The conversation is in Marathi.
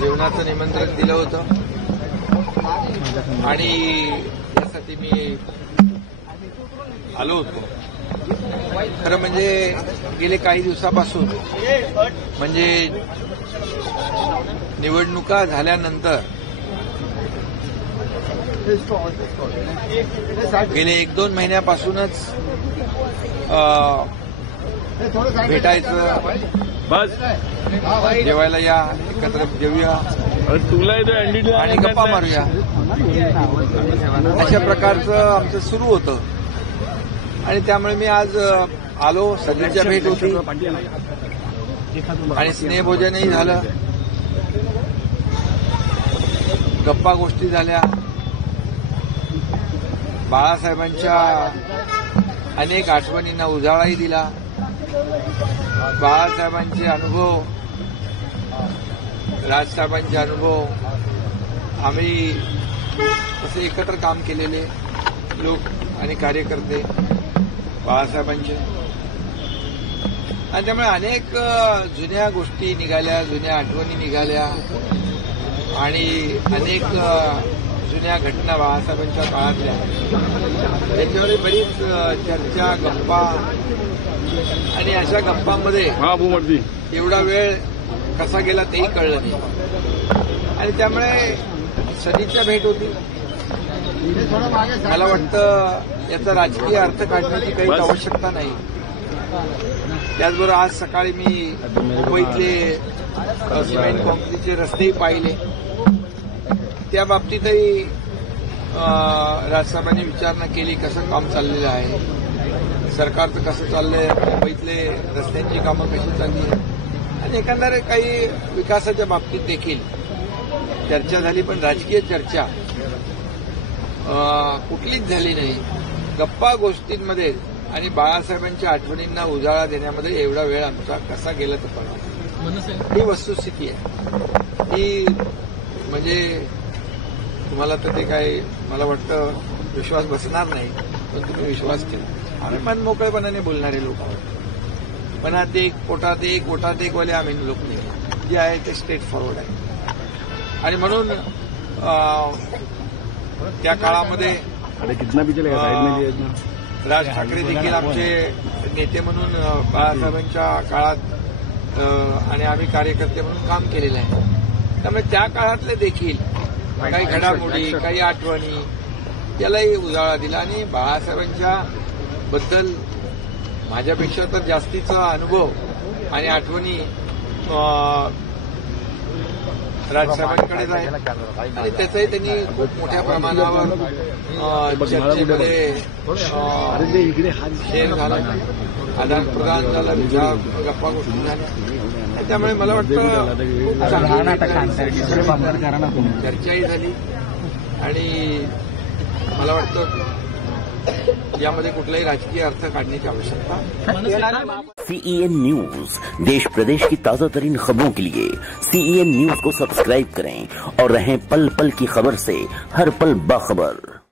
जेवणाचं निमंत्रण दिलं होतं आणि यासाठी मी आलो होतो. खरं म्हणजे गेले काही दिवसापासून म्हणजे निवडणुका झाल्यानंतर गेले 1-2 महिन्यापासूनच भेटायचं, जेवायला या, एकत्र जेवूया आणि गप्पा मारूया अशा प्रकारचं आमचं सुरू होतं. आणि त्यामुळे मी आज आलो. सगळ्यांच्या भेट होती आणि स्नेहभोजनही झालं, गप्पा गोष्टी झाल्या. बाळासाहेबांच्या अनेक आठवणींना उजाळाही दिला. बाळासाहेबांचे अनुभव, राजसाहेबांचे अनुभव, आम्ही तसे एकत्र काम केलेले लोक आणि कार्यकर्ते बाळासाहेबांचे, आणि त्यामुळे अनेक जुन्या गोष्टी निघाल्या, जुन्या आठवणी निघाल्या आणि अनेक जुन्या घटना बाळासाहेबांच्या काळातल्या, त्याच्यावर बरीच चर्चा, गप्पा. आणि अशा गप्पांमध्ये एवढा वेळ कसा गेला तेही कळलं नाही. आणि त्यामुळे सनीच्या भेट होती. मला वाटतं याचा राजकीय अर्थ काढण्याची काही आवश्यकता नाही. त्याचबरोबर आज सकाळी मी मुंबईतले सिमेंट कॉन्क्रीटचे रस्तेही पाहिले. त्या बाबतीतही राजसाहेबांनी विचारणा केली, कसं काम चाललेलं आहे, सरकारचं कसं चाललंय, मुंबईतले रस्त्यांची कामं कशी चालली आहेत, आणि एकंदरीत काही विकासाच्या बाबतीत देखील चर्चा झाली. पण राजकीय चर्चा कुठलीच झाली नाही. गप्पा गोष्टींमध्ये आणि बाळासाहेबांच्या आठवणींना उजाळा देण्यामध्ये एवढा वेळ आमचा कसा गेला तर पडला. ही वस्तुस्थिती आहे. ही म्हणजे तुम्हाला तर ते काय मला वाटतं विश्वास बसणार नाही, पण तुम्ही विश्वास केला. आम्ही मनमोकळेपणाने बोलणारे लोक आहोत. मनात एक, पोटात एक, ओठात एक वाले आम्ही लोक नाही. जे आहे ते स्ट्रेट फॉरवर्ड आहे. आणि म्हणून त्या काळामध्ये राज ठाकरे देखील आमचे नेते म्हणून बाळासाहेबांच्या काळात आणि आम्ही कार्यकर्ते म्हणून काम केलेलं आहे. त्यामुळे त्या काळातले देखील काही घडामोडी, काही आठवणी यालाही उजाळा दिला. आणि बाळासाहेबांच्या बद्दल माझ्यापेक्षा तर जास्तीचा अनुभव आणि आठवणी राजसाहेबांकडेच आहे. आणि त्याचंही त्यांनी खूप मोठ्या प्रमाणावर चर्चेमध्ये शेअर झाला, आदान प्रदान झाला, विचार, गप्पा गोष्टी झाल्या. त्यामुळे मला वाटतं चर्चाही झाली आणि मला वाटतं यामध्ये कुठलाही राजकीय अर्थ काढण्याची आवश्यकता. CEN न्यूज, देश प्रदेश की ताजा तरीन खबरों के लिए CEN न्यूज को सब्सक्राइब करें और रहें पल पल की खबर से हर पल बाखबर।